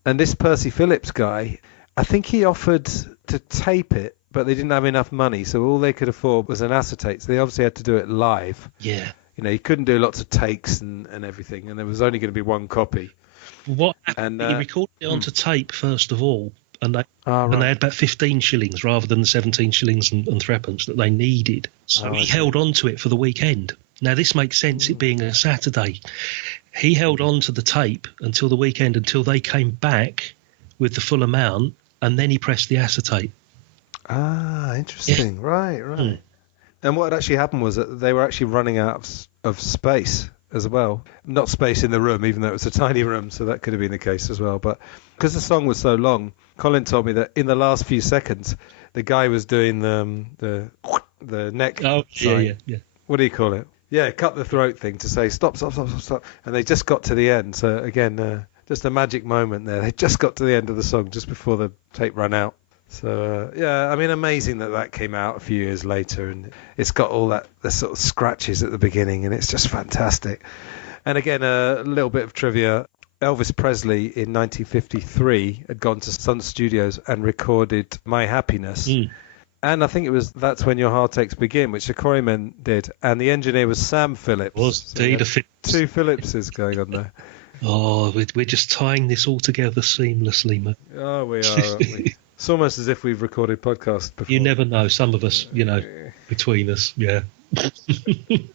And this Percy Phillips guy, I think he offered to tape it, but they didn't have enough money. So all they could afford was an acetate. So they obviously had to do it live. Yeah. You couldn't do lots of takes and everything. And there was only going to be one copy. What happened? He recorded it onto tape, first of all. And they had about 15 shillings rather than the 17 shillings and threepence that they needed. So he held on to it for the weekend. Now, this makes sense, it being a Saturday. He held on to the tape until the weekend, until they came back with the full amount, and then he pressed the acetate. Ah, interesting. Yeah. Right. And what had actually happened was that they were actually running out of space as well. Not space in the room, even though it was a tiny room, so that could have been the case as well. But because the song was so long, Colin told me that in the last few seconds, the guy was doing the neck sign. Yeah. What do you call it? Yeah, cut the throat thing to say stop. And they just got to the end. So again, just a magic moment there. They just got to the end of the song just before the tape ran out. So, amazing that came out a few years later, and it's got all the sort of scratches at the beginning, and it's just fantastic. And again, a little bit of trivia. Elvis Presley in 1953 had gone to Sun Studios and recorded My Happiness. And I think it was That's When Your Heart Aches Begin, which the Quarrymen did. And the engineer was Sam Phillips. Was indeed a Phillips. Two Phillipses going on there. Oh, we're just tying this all together seamlessly, mate. Oh, we are, aren't we? It's almost as if we've recorded podcasts before. You never know. Some of us, between us, yeah. And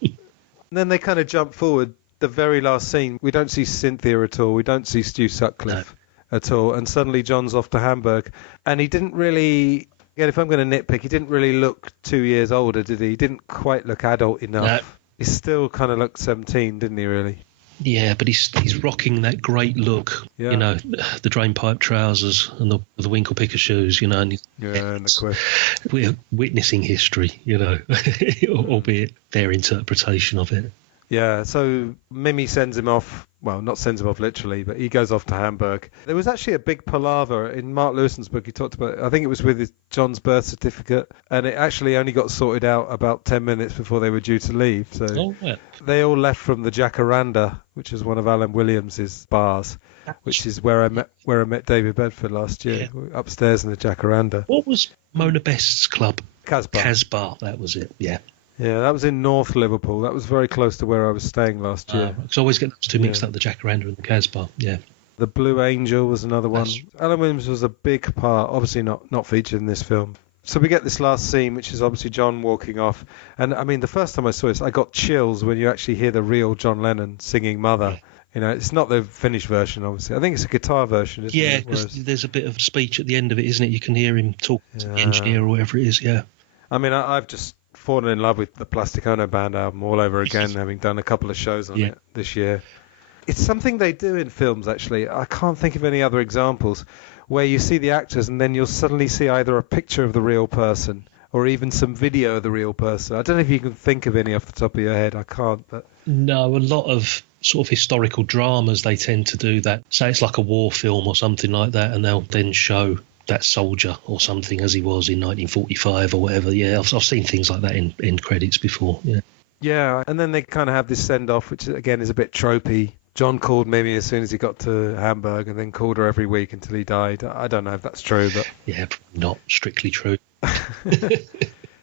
then they kind of jump forward. The very last scene, we don't see Cynthia at all. We don't see Stu Sutcliffe at all. And suddenly John's off to Hamburg. And he didn't really, again, if I'm going to nitpick, he didn't really look 2 years older, did he? He didn't quite look adult enough. No. He still kind of looked 17, didn't he, really? Yeah, but he's rocking that great look, Yeah. you know, the drain pipe trousers and the winkle picker shoes, you know. And and the quest. we're witnessing history, you know, albeit their interpretation of it. Yeah, so Mimi sends him off. Well, not sends him off literally, but he goes off to Hamburg. There was actually a big palaver in Mark Lewison's book. He talked about, I think it was with John's birth certificate, and it actually only got sorted out about 10 minutes before they were due to leave. So they all left from the Jacaranda, which is one of Alan Williams's bars, which is where I met David Bedford last year, upstairs in the Jacaranda. What was Mona Best's club? Casbah, that was it. Yeah. Yeah, that was in North Liverpool. That was very close to where I was staying last year. Because I always get those two mixed up, the Jacaranda and the Casbah. Yeah. The Blue Angel was another one. Alan Williams was a big part, obviously not featured in this film. So we get this last scene, which is obviously John walking off. And, I mean, the first time I saw this, I got chills when you actually hear the real John Lennon singing Mother. You know, it's not the finished version, obviously. I think it's a guitar version, isn't it? Yeah, because there's a bit of speech at the end of it, isn't it? You can hear him talking to the engineer or whatever it is, yeah. I mean, I've just fallen in love with the Plastic Ono Band album all over again, having done a couple of shows on it this year. It's something they do in films, actually. I can't think of any other examples where you see the actors and then you'll suddenly see either a picture of the real person or even some video of the real person. I don't know if you can think of any off the top of your head. I can't. But no, a lot of sort of historical dramas, they tend to do that. Say it's like a war film or something like that, and they'll then show that soldier or something as he was in 1945 or whatever. Yeah, I've seen things like that in end credits before. Yeah, and then they kind of have this send-off, which again is a bit tropey. John called Mimi as soon as he got to Hamburg and then called her every week until he died. I don't know if that's true, but... Yeah, not strictly true.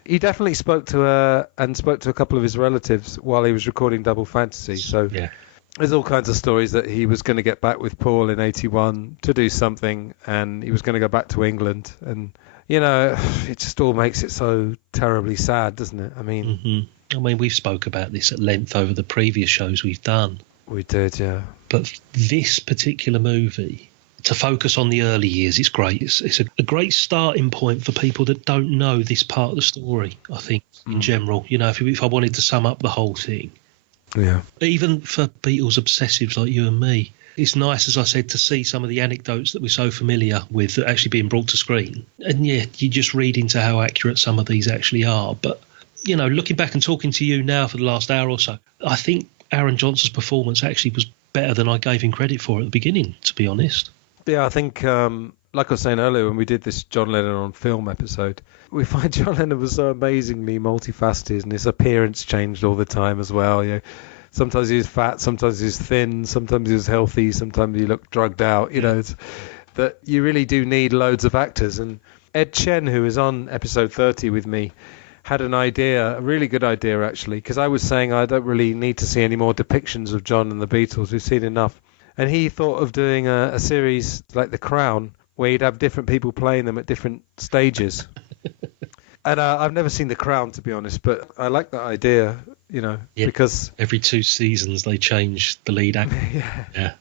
He definitely spoke to her and spoke to a couple of his relatives while he was recording Double Fantasy, so... Yeah. There's all kinds of stories that he was going to get back with Paul in 81 to do something, and he was going to go back to England. And, you know, it just all makes it so terribly sad, doesn't it? I mean... I mean, we've spoke about this at length over the previous shows we've done. We did, yeah. But this particular movie, to focus on the early years, it's great. It's a great starting point for people that don't know this part of the story, I think, in general. You know, if I wanted to sum up the whole thing. Yeah. Even for Beatles obsessives like you and me, it's nice, as I said, to see some of the anecdotes that we're so familiar with actually being brought to screen. And yeah, you just read into how accurate some of these actually are. But, you know, looking back and talking to you now for the last hour or so, I think Aaron Johnson's performance actually was better than I gave him credit for at the beginning, to be honest. Yeah, I think, like I was saying earlier, when we did this John Lennon on film episode, we find John Lennon was so amazingly multifaceted, and his appearance changed all the time as well. You know, sometimes he was fat, sometimes he was thin, sometimes he was healthy, sometimes he looked drugged out. You know, that you really do need loads of actors. And Ed Chen, who was on episode 30 with me, had an idea, a really good idea actually, because I was saying I don't really need to see any more depictions of John and the Beatles. We've seen enough. And he thought of doing a series like The Crown, where you'd have different people playing them at different stages. And I've never seen The Crown, to be honest, but I like that idea, you know, because... Every 2 seasons they change the lead actor. Yeah.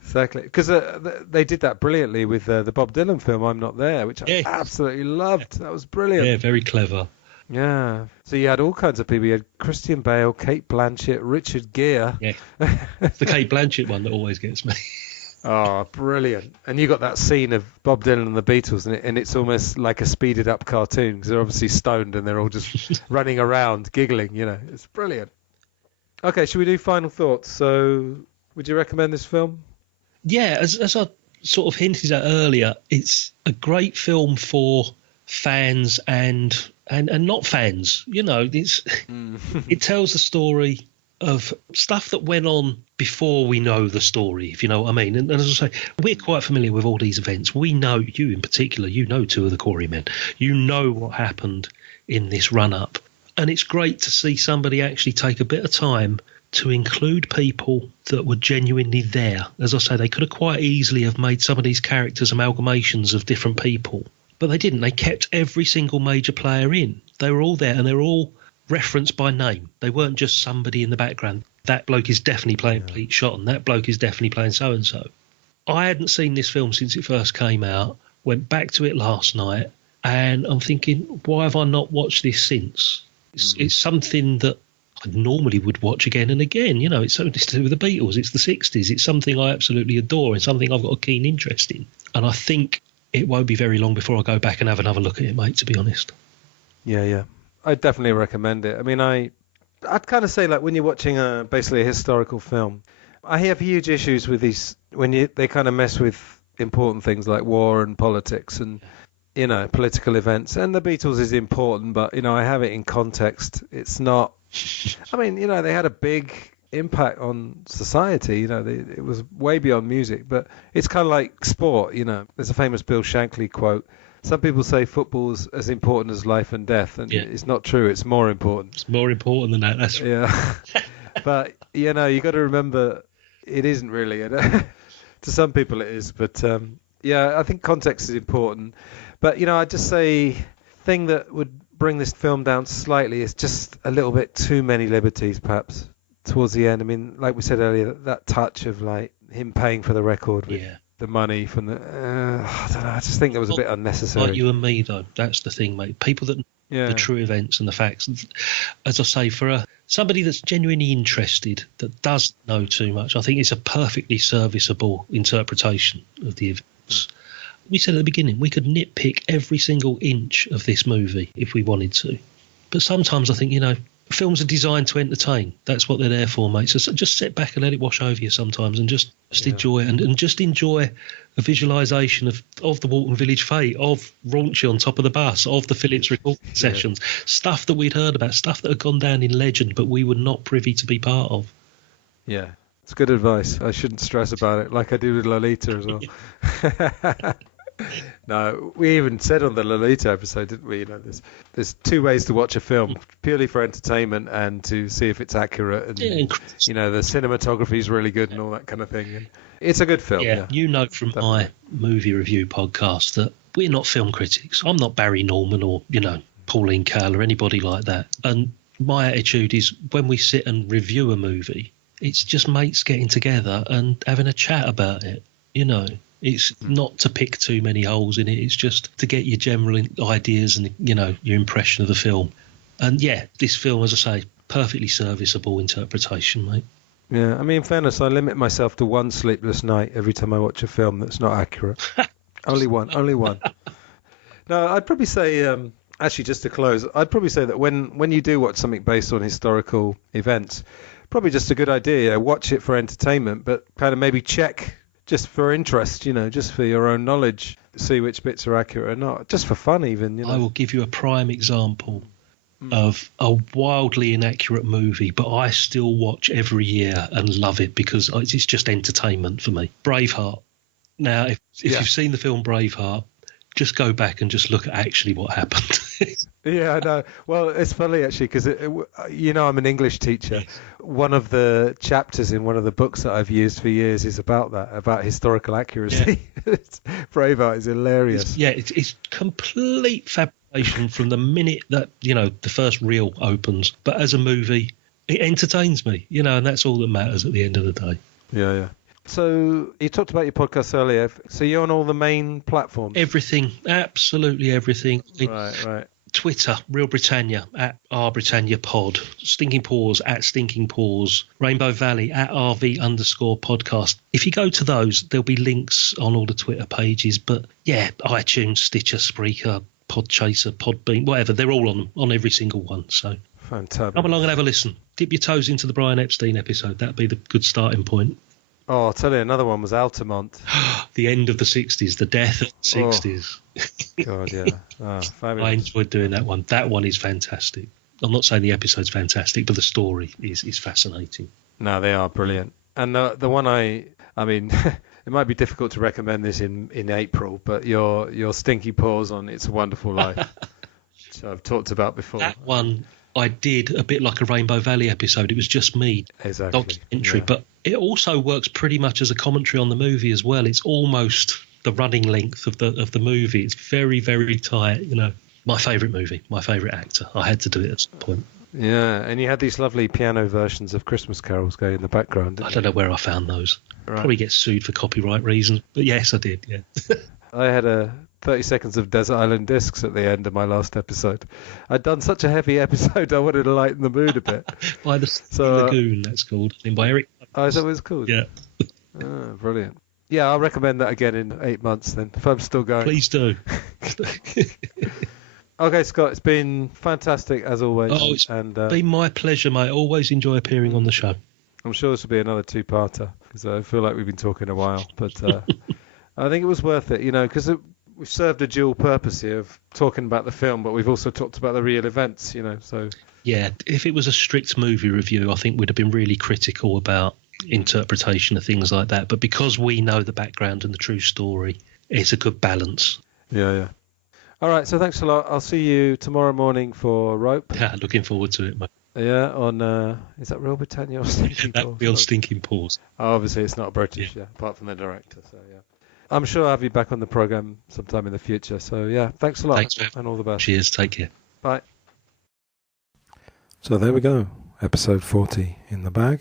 Exactly. Because they did that brilliantly with the Bob Dylan film, I'm Not There, which I absolutely loved. That was brilliant. Yeah, very clever. Yeah. So you had all kinds of people. You had Christian Bale, Kate Blanchett, Richard Gere. Yeah. It's the Kate Blanchett one that always gets me. Oh, brilliant. And you got that scene of Bob Dylan and the Beatles, and it's almost like a speeded up cartoon because they're obviously stoned and they're all just running around giggling, you know. It's brilliant. Okay, should we do final thoughts? So would you recommend this film? Yeah, as I sort of hinted at earlier, it's a great film for fans and not fans. You know, it tells the story of stuff that went on before we know the story, if you know what I mean. And as I say, we're quite familiar with all these events. We know, you in particular, you know 2 of the Quarrymen. You know what happened in this run-up. And it's great to see somebody actually take a bit of time to include people that were genuinely there. As I say, they could have quite easily have made some of these characters amalgamations of different people. But they didn't. They kept every single major player in. They were all there, and they were all referenced by name. They weren't just somebody in the background. That bloke is definitely playing Pete Shotton. That bloke is definitely playing so-and-so. I hadn't seen this film since it first came out. Went back to it last night, and I'm thinking, why have I not watched this since? It's something that I normally would watch again and again. You know, it's something to do with the Beatles. It's the 60s. It's something I absolutely adore and something I've got a keen interest in. And I think it won't be very long before I go back and have another look at it, mate, to be honest. Yeah. I'd definitely recommend it. I mean, I'd kind of say, like, when you're watching basically a historical film, I have huge issues with these, when they kind of mess with important things like war and politics and, you know, political events. And the Beatles is important, but, you know, I have it in context. It's not, I mean, you know, they had a big impact on society, you know, it was way beyond music, but it's kind of like sport, you know. There's a famous Bill Shankly quote. Some people say football's as important as life and death, and it's not true. It's more important. It's more important than that. That's yeah. But you know, you got to remember, it isn't really. To some people, it is. But yeah, I think context is important. But you know, I'd just say, thing that would bring this film down slightly is just a little bit too many liberties, perhaps towards the end. I mean, like we said earlier, that touch of like him paying for the record with the money from the I don't know, I just think it was a bit unnecessary. Like you and me, though, that's the thing, mate. People that know the true events and the facts, as I say, for somebody that's genuinely interested, that does know too much, I think it's a perfectly serviceable interpretation of the events. We said at the beginning, we could nitpick every single inch of this movie if we wanted to. But sometimes I think, you know, films are designed to entertain. That's what they're there for, mate. So just sit back and let it wash over you sometimes, and just enjoy it, and just enjoy a visualisation of the Walton Village Fete, of Raunchy on top of the bus, of the Phillips recording sessions, stuff that we'd heard about, stuff that had gone down in legend, but we were not privy to be part of. Yeah, it's good advice. I shouldn't stress about it, like I do with Lolita as well. No, we even said on the Lolita episode, didn't we? You know, there's two ways to watch a film: purely for entertainment and to see if it's accurate. And you know, the cinematography is really good and all that kind of thing. And it's a good film. Yeah, you know from my movie review podcast that we're not film critics. I'm not Barry Norman or, you know, Pauline Kael or anybody like that. And my attitude is, when we sit and review a movie, it's just mates getting together and having a chat about it. You know. It's not to pick too many holes in it. It's just to get your general ideas and, you know, your impression of the film. And, yeah, this film, as I say, perfectly serviceable interpretation, mate. Yeah, I mean, in fairness, I limit myself to one sleepless night every time I watch a film that's not accurate. Only one. No, I'd probably say, actually, just to close, I'd probably say that when you do watch something based on historical events, probably just a good idea. Watch it for entertainment, but kind of maybe check just for interest, you know, just for your own knowledge, see which bits are accurate or not, just for fun even, you know. I will give you a prime example of a wildly inaccurate movie, but I still watch every year and love it because it's just entertainment for me. Braveheart. Now, if you've seen the film Braveheart, just go back and just look at actually what happened. Yeah, I know. Well, it's funny actually because, you know, I'm an English teacher. Yes. One of the chapters in one of the books that I've used for years is about that, about historical accuracy. Yeah. Braveheart is hilarious. It's complete fabrication from the minute that, you know, the first reel opens. But as a movie, it entertains me, you know, and that's all that matters at the end of the day. Yeah. So you talked about your podcast earlier. So you're on all the main platforms? Everything, absolutely everything. Right. Twitter, Real Britannia, at @RBritanniaPod, Stinking Paws, @StinkingPaws, Rainbow Valley, @RV_podcast. If you go to those, there'll be links on all the Twitter pages. But yeah, iTunes, Stitcher, Spreaker, Podchaser, Podbean, whatever, they're all on every single one. So fantastic. Come along and have a listen. Dip your toes into the Brian Epstein episode. That'd be the good starting point. Oh, I'll tell you, another one was Altamont. The end of the 60s, the death of the 60s. God, yeah. Oh, fabulous. I enjoyed doing that one. That one is fantastic. I'm not saying the episode's fantastic, but the story is fascinating. No, they are brilliant. And the one I mean, it might be difficult to recommend this in April, but your Stinky Paws on It's a Wonderful Life, which I've talked about before. That one I did a bit like a Rainbow Valley episode. It was just me, documentary, but it also works pretty much as a commentary on the movie as well. It's almost the running length of the movie. It's very, very tight. You know, my favourite movie, my favourite actor. I had to do it at some point. Yeah, and you had these lovely piano versions of Christmas carols going in the background. I don't know where I found those. Right. Probably get sued for copyright reasons, but yes, I did. Yeah. I had a 30 seconds of Desert Island Discs at the end of my last episode. I'd done such a heavy episode, I wanted to lighten the mood a bit. By the Lagoon, that's called. And by Eric. Oh, is that what it's called? Yeah. Oh, brilliant. Yeah, I'll recommend that again in 8 months then, if I'm still going. Please do. Okay, Scott, it's been fantastic as always. Oh, it's been my pleasure, mate. Always enjoy appearing on the show. I'm sure this will be another two-parter, because I feel like we've been talking a while. But I think it was worth it, because we've served a dual purpose here of talking about the film, but we've also talked about the real events, so... Yeah, if it was a strict movie review, I think we'd have been really critical about interpretation of things like that. But because we know the background and the true story, it's a good balance. Yeah. All right, so thanks a lot. I'll see you tomorrow morning for Rope. Yeah, looking forward to it, mate. Yeah, on... is that Real Britannia or Stinking Paws? That would be on Stinking Paws. Oh, obviously, it's not British, apart from the director, so yeah. I'm sure I'll have you back on the programme sometime in the future. So, yeah, thanks a lot. Thanks, and all the best. Cheers, take care. Bye. So there we go, episode 40 in the bag.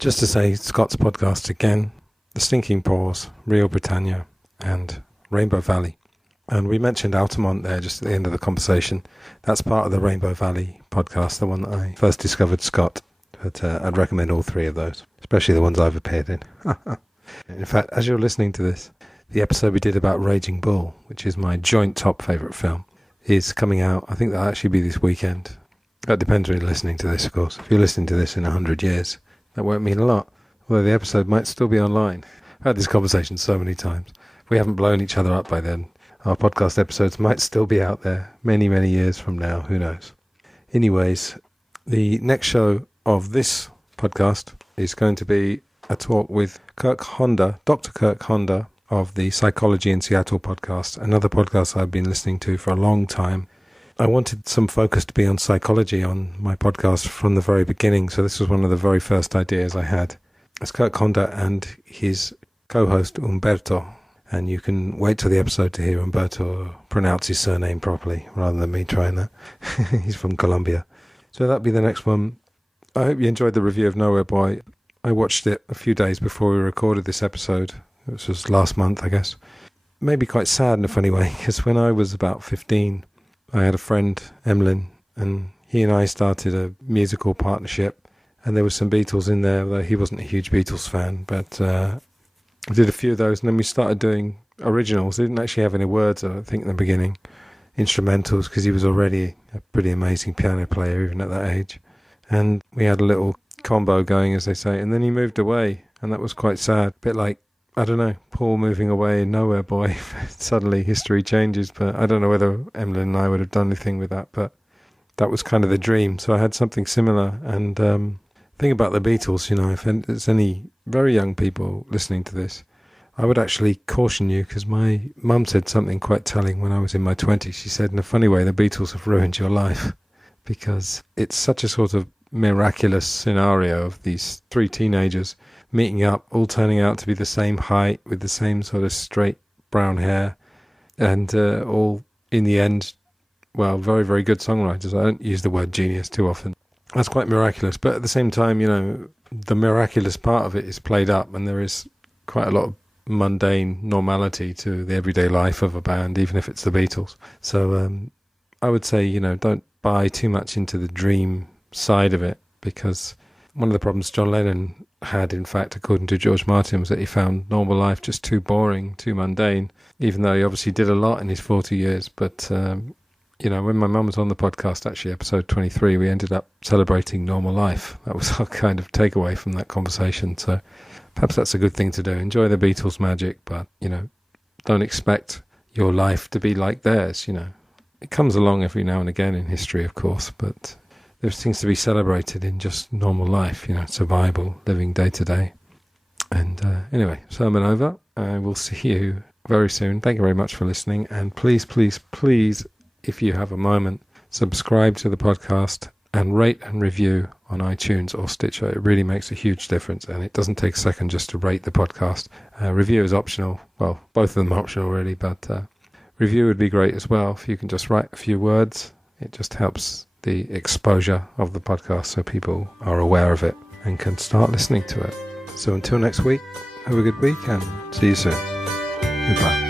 Just to say, Scott's podcast again, The Stinking Paws, Real Britannia, and Rainbow Valley. And we mentioned Altamont there just at the end of the conversation. That's part of the Rainbow Valley podcast, the one that I first discovered Scott. But I'd recommend all three of those, especially the ones I've appeared in. In fact, as you're listening to this, the episode we did about Raging Bull, which is my joint top favourite film, is coming out. I think that'll actually be this weekend. That depends when you're listening to this, of course. If you're listening to this in 100 years, that won't mean a lot. Although the episode might still be online. I've had this conversation so many times. If we haven't blown each other up by then, our podcast episodes might still be out there many, many years from now. Who knows? Anyways, the next show of this podcast is going to be a talk with Dr. Kirk Honda of the Psychology in Seattle podcast, another podcast I've been listening to for a long time. I wanted some focus to be on psychology on my podcast from the very beginning, so this was one of the very first ideas I had. It's Kirk Honda and his co-host Umberto, and you can wait till the episode to hear Umberto pronounce his surname properly, rather than me trying that. He's from Colombia. So that'll be the next one. I hope you enjoyed the review of Nowhere Boy. I watched it a few days before we recorded this episode. It was last month, I guess. Maybe quite sad in a funny way, because when I was about 15... I had a friend, Emlyn, and he and I started a musical partnership, and there was some Beatles in there, although he wasn't a huge Beatles fan, but I did a few of those, and then we started doing originals. They didn't actually have any words, I think, in the beginning, instrumentals, because he was already a pretty amazing piano player, even at that age, and we had a little combo going, as they say, and then he moved away, and that was quite sad, a bit like, I don't know, Paul moving away, Nowhere Boy. Suddenly history changes, but I don't know whether Emlyn and I would have done anything with that, but that was kind of the dream. So I had something similar. And thing about the Beatles, if there's any very young people listening to this, I would actually caution you, because my mum said something quite telling when I was in my 20s. She said, in a funny way, the Beatles have ruined your life, because it's such a sort of miraculous scenario of these three teenagers meeting up, all turning out to be the same height, with the same sort of straight brown hair, and all, in the end, well, very, very good songwriters. I don't use the word genius too often. That's quite miraculous. But at the same time, the miraculous part of it is played up, and there is quite a lot of mundane normality to the everyday life of a band, even if it's the Beatles. So I would say, don't buy too much into the dream side of it, because one of the problems John Lennon had, in fact, according to George Martin, was that he found normal life just too boring, too mundane, even though he obviously did a lot in his 40 years. But, when my mum was on the podcast, actually, episode 23, we ended up celebrating normal life. That was our kind of takeaway from that conversation. So perhaps that's a good thing to do. Enjoy the Beatles' magic, but, don't expect your life to be like theirs, It comes along every now and again in history, of course, but there's things to be celebrated in just normal life, survival, living day to day. And anyway, sermon over. I will see you very soon. Thank you very much for listening. And please, please, please, if you have a moment, subscribe to the podcast and rate and review on iTunes or Stitcher. It really makes a huge difference, and it doesn't take a second just to rate the podcast. Review is optional. Well, both of them are optional, really, but review would be great as well. If you can just write a few words, it just helps the exposure of the podcast so people are aware of it and can start listening to it. So until next week, have a good week and see you soon. Goodbye.